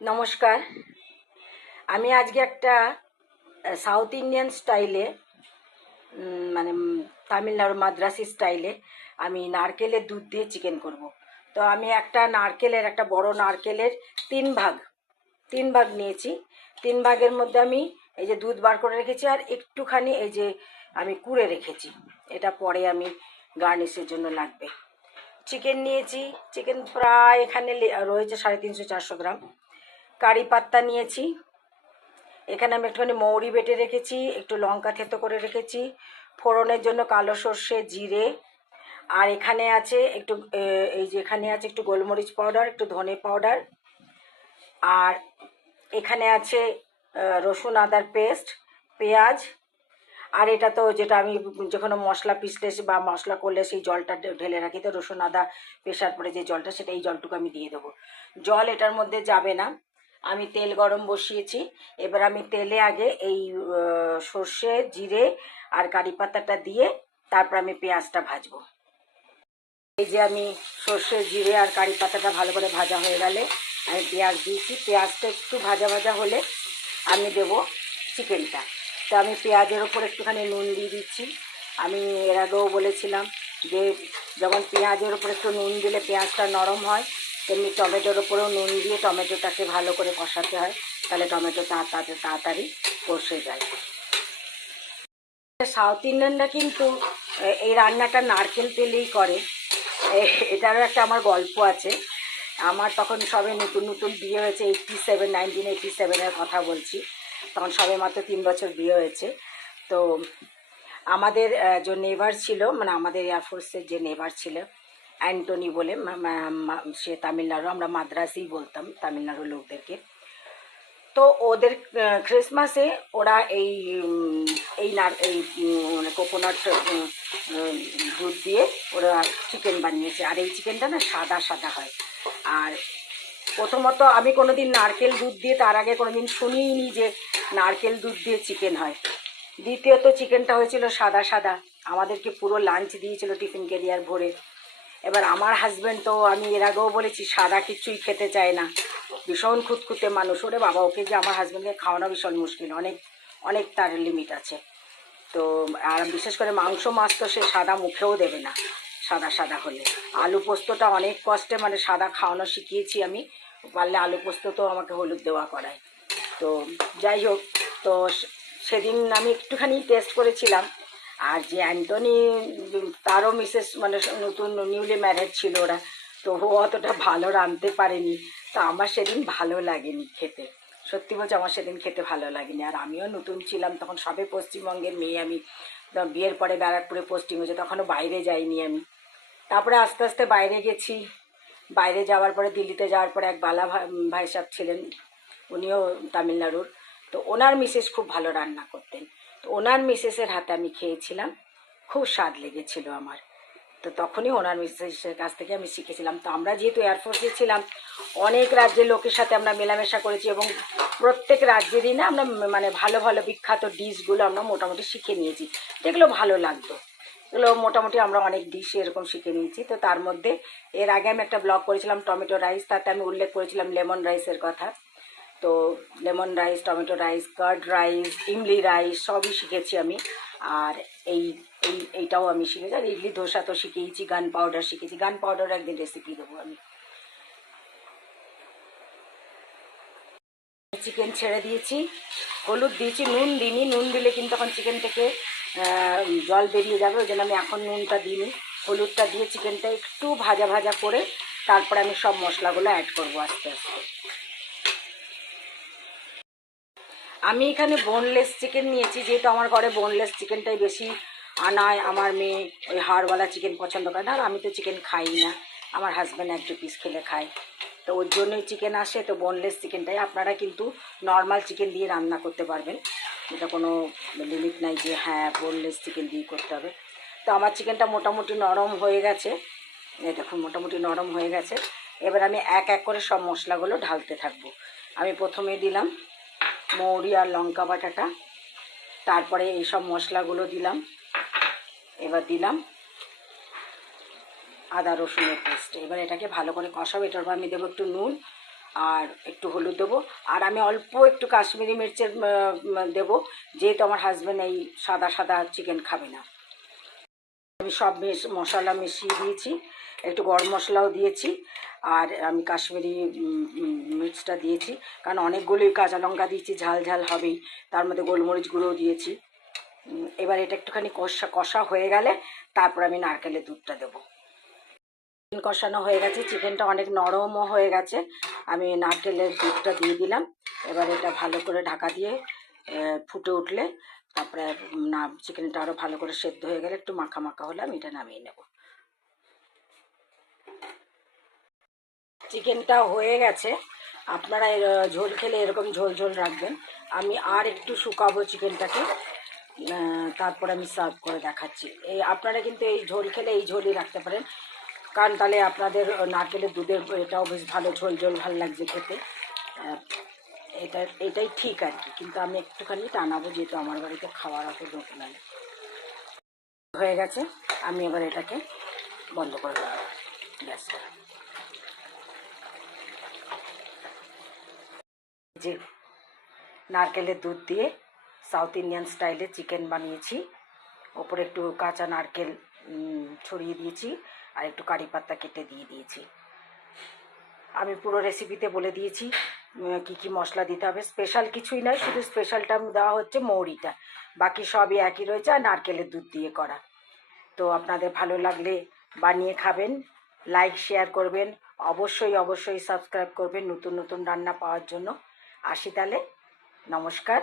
নমস্কার। আমি আজকে একটা সাউথ ইন্ডিয়ান স্টাইলে মানে তামিলনাড়ু মাদ্রাসি স্টাইলে আমি নারকেলের দুধ দিয়ে চিকেন করব। তো আমি একটা বড় নারকেলের তিন ভাগ নিয়েছি। তিন ভাগের মধ্যে আমি এই যে দুধ বার করে রেখেছি, আর একটুখানি এই যে আমি কুড়ে রেখেছি, এটা পরে আমি গার্নিশের জন্য লাগবে। চিকেন নিয়েছি, চিকেন প্রায় এখানে রয়েছে 350-400 গ্রাম। কারি পাত্তা নিয়েছি, এখানে আমি একটুখানি মৌরি বেটে রেখেছি, একটু লঙ্কা থেতো করে রেখেছি, ফোড়নের জন্য কালো সর্ষে, জিরে, আর এখানে আছে একটু গোলমরিচ পাউডার, একটু ধনে পাউডার, আর এখানে আছে রসুন আদার পেস্ট, পেঁয়াজ, আর এটা তো যেটা আমি যে কোনো মশলা পিসলে বা মশলা করলে সেই জলটা ঢেলে রাখি, তো রসুন আদা পেশার পরে যে জলটা, সেটা এই জলটুকু আমি দিয়ে দেবো। জল এটার মধ্যে যাবে না। আমি তেল গরম বসিয়েছি, এবার আমি তেলে আগে এই সর্ষে, জিরে আর কারি পাতাটা দিয়ে তারপর আমি পেঁয়াজটা ভাজবো। এই যে আমি সর্ষে, জিরে আর কারি পাতাটা ভালো করে ভাজা হয়ে গেলে আমি পেঁয়াজ দিয়েছি। পেঁয়াজটা একটু ভাজা ভাজা হলে আমি দেবো চিকেনটা। তো আমি পেঁয়াজের ওপর একটুখানি নুন দিয়ে দিচ্ছি। আমি এর আগেও বলেছিলাম যে যখন পেঁয়াজের ওপর একটু নুন দিলে পেঁয়াজটা নরম হয়, তেমনি টমেটোর ওপরেও নুন দিয়ে টমেটোটাকে ভালো করে কষাতে হয়, তাহলে টমেটো তাড়াতাড়ি কষে যায়। সাউথ ইন্ডিয়ানরা কিন্তু এই রান্নাটা নারকেল তেলেই করে। এটারও একটা আমার গল্প আছে। আমার তখন সবে নতুন নতুন বিয়ে হয়েছে, 1987-এর কথা বলছি। তখন সবে মাত্র 3 বছর বিয়ে হয়েছে। তো আমাদের যে নেভার ছিল, মানে আমাদের এয়ারফোর্সের যে নেভার ছিল অ্যান্টনি বলে, সে তামিলনাড়ু, আমরা মাদ্রাসেই বলতাম তামিলনাড়ুর লোকদেরকে। তো ওদের ক্রিসমাসে ওরা মানে কোকোনাট দুধ দিয়ে ওরা চিকেন বানিয়েছে, আর এই চিকেনটা না সাদা সাদা হয়। আর প্রথমত আমি কোনোদিন নারকেল দুধ দিয়ে, তার আগে কোনোদিন শুনিনি যে নারকেল দুধ দিয়ে চিকেন হয়। দ্বিতীয়ত চিকেনটা হয়েছিল সাদা সাদা, আমাদেরকে পুরো লাঞ্চ দিয়েছিল টিফিন ক্যারিয়ার ভরে। এবার আমার হাজব্যান্ড তো, আমি এর আগেও বলেছি, সাদা কিছুই খেতে চায় না, ভীষণ খুঁতখুঁতে মানুষ। ওরে বাবা, ওকে যে আমার হাজব্যান্ডকে খাওয়ানো ভীষণ মুশকিল, অনেক অনেক তার লিমিট আছে। তো আর বিশেষ করে মাংস মাছ তো সে সাদা মুখেও দেবে না সাদা সাদা হলে। আলু পোস্তটা অনেক কষ্টে মানে সাদা খাওয়ানো শিখিয়েছি আমি, পারলে আলু পোস্ত তো আমাকে হলুদ দেওয়া করায়। তো যাই হোক, তো সেদিন আমি একটুখানি টেস্ট করেছিলাম। আর যে অ্যান্টনি, তারও মিসেস মানে নতুন নিউলি ম্যারেড ছিল ওরা, তো ও অতটা ভালো রাঁধতে পারেনি। তো আমার সেদিন ভালো লাগেনি খেতে, সত্যি বলছি আমার সেদিন খেতে ভালো লাগেনি। আর আমিও নতুন ছিলাম তখন, সবে পশ্চিমবঙ্গের মেয়ে আমি, বিয়ের পরে ব্যারাকপুরে পোস্টিং হয়েছে, তখনও বাইরে যাইনি আমি। তারপরে আস্তে আস্তে বাইরে গেছি। বাইরে যাওয়ার পরে, দিল্লিতে যাওয়ার পরে এক বালা ভাই সাহেব ছিলেন, উনিও তামিলনাড়ুর। তো ওনার মিসেস খুব ভালো রান্না করতেন, তো ওনার মিসেসের হাতে আমি খেয়েছিলাম, খুব স্বাদ লেগেছিল আমার। তো তখনই ওনার মিসেসের কাছ থেকে আমি শিখেছিলাম। তো আমরা যেহেতু এয়ারফোর্সে ছিলাম, অনেক রাজ্যের লোকের সাথে আমরা মেলামেশা করেছি, এবং প্রত্যেক রাজ্যেরই না আমরা মানে ভালো ভালো বিখ্যাত ডিশগুলো আমরা মোটামুটি শিখে নিয়েছি, যেগুলো ভালো লাগতো। এগুলো মোটামুটি আমরা অনেক ডিশ এরকম শিখে নিয়েছি। তো তার মধ্যে এর আগে আমি একটা ব্লগ করেছিলাম টমেটো রাইস, তাতে আমি উল্লেখ করেছিলাম লেমন রাইসের কথা। তো lemon rice, tomato rice, curd rice, ইমলি রাইস সবই শিখেছি আমি। আর এইটাও আমি শিখেছি। আর ইডলি ধোসা তো শিখেইছি, গান পাউডার শিখেছি, গান পাউডার একদিন রেসিপি দেবো আমি। চিকেন ছেড়ে দিয়েছি, হলুদ দিয়েছি, নুন দিইনি। নুন দিলে কিন্তু তখন চিকেন থেকে জল বেরিয়ে যাবে, ওই জন্য আমি এখন নুনটা দিইনি। হলুদটা দিয়ে চিকেনটা একটু ভাজা ভাজা করে তারপরে আমি সব মশলাগুলো অ্যাড করবো আস্তে আস্তে। আমি এখানে বোনলেস চিকেন নিয়েছি, যেহেতু আমার ঘরে বোনলেস চিকেনটাই বেশি আনা হয়। আমার মেয়ে ওই হাড়ওয়ালা চিকেন পছন্দ করে না, আর আমি তো চিকেন খাই না, আমার হাজব্যান্ড এক দু পিস খেলে খায়, তো ওর জন্যই চিকেন আসে। তো বোনলেস চিকেনটাই, আপনারা কিন্তু নর্মাল চিকেন দিয়ে রান্না করতে পারবেন, এটা কোনো লিমিট নাই যে হ্যাঁ বোনলেস চিকেন দিয়ে করতে হবে। তো আমার চিকেনটা মোটামুটি নরম হয়ে গেছে, এই দেখুন মোটামুটি নরম হয়ে গেছে। এবার আমি এক এক করে সব মশলাগুলো ঢালতে থাকবো। আমি প্রথমে দিলাম মৌরি আর লঙ্কা বাটাটা, তারপরে এইসব মশলাগুলো দিলাম। এবার দিলাম আদা রসুনের পেস্ট। এবার এটাকে ভালো করে কষাবো। এটার পর আমি দেবো একটু নুন আর একটু হলুদ দেবো, আর আমি অল্প একটু কাশ্মীরি মির্চের দেবো, যেহেতু আমার হাজব্যান্ড এই সাদা সাদা চিকেন খাবে না। আমি সব মশলা মিশিয়ে দিয়েছি, একটু গরম মশলাও দিয়েছি, আর আমি কাশ্মীরি মির্চটা দিয়েছি, কারণ অনেকগুলোই কাঁচা লঙ্কা দিয়েছি, ঝাল ঝাল হবেই, তার মধ্যে গোলমরিচ গুঁড়োও দিয়েছি। এবার এটা একটুখানি কষা কষা হয়ে গেলে তারপর আমি নারকেলের দুধটা দেবো। চিকেন কষানো হয়ে গেছে, চিকেনটা অনেক নরমও হয়ে গেছে, আমি নারকেলের দুধটা দিয়ে দিলাম। এবার এটা ভালো করে ঢাকা দিয়ে ফুটে উঠলে তারপরে না চিকেনটা আরও ভালো করে সেদ্ধ হয়ে গেলে একটু মাখা মাখা হলে আমি এটা নামিয়ে নেব। চিকেনটা হয়ে গেছে, আপনারা ঝোল খেলে এরকম ঝোল ঝোল রাখবেন। আমি আর একটু শুকাবো চিকেনটাকে, তারপর আমি সার্ভ করে দেখাচ্ছি। এই আপনারা কিন্তু এই ঝোল খেলে এই ঝোলই রাখতে পারেন, কারণ তাহলে আপনাদের নারকেলের দুধের এটাও বেশ ভালো ঝোল ঝোল ভালো লাগছে খেতে। এটাই ঠিক আর কি, কিন্তু আমি একটুখানি টানাবো, যেহেতু আমার বাড়িতে খাওয়ার অত লোক নাই। হয়ে গেছে, আমি এবার এটাকে বন্ধ করে দেবো গ্যাসটা। যে নারকেলের দুধ দিয়ে সাউথ ইন্ডিয়ান স্টাইলে চিকেন বানিয়েছি, ওপরে একটু কাঁচা নারকেল ছড়িয়ে দিয়েছি, আর একটু কারি পাতা কেটে দিয়ে দিয়েছি। আমি পুরো রেসিপিতে বলে দিয়েছি কি কি মশলা দিতে হবে, স্পেশাল কিছুই নয়, শুধু স্পেশালটা দেওয়া হচ্ছে মৌরিটা, বাকি সবই একই রয়েছে, আর নারকেলের দুধ দিয়ে করা। তো আপনাদের ভালো লাগলে বানিয়ে খাবেন, লাইক শেয়ার করবেন, অবশ্যই অবশ্যই সাবস্ক্রাইব করবেন নতুন নতুন রান্না পাওয়ার জন্য। আসি তাহলে, নমস্কার।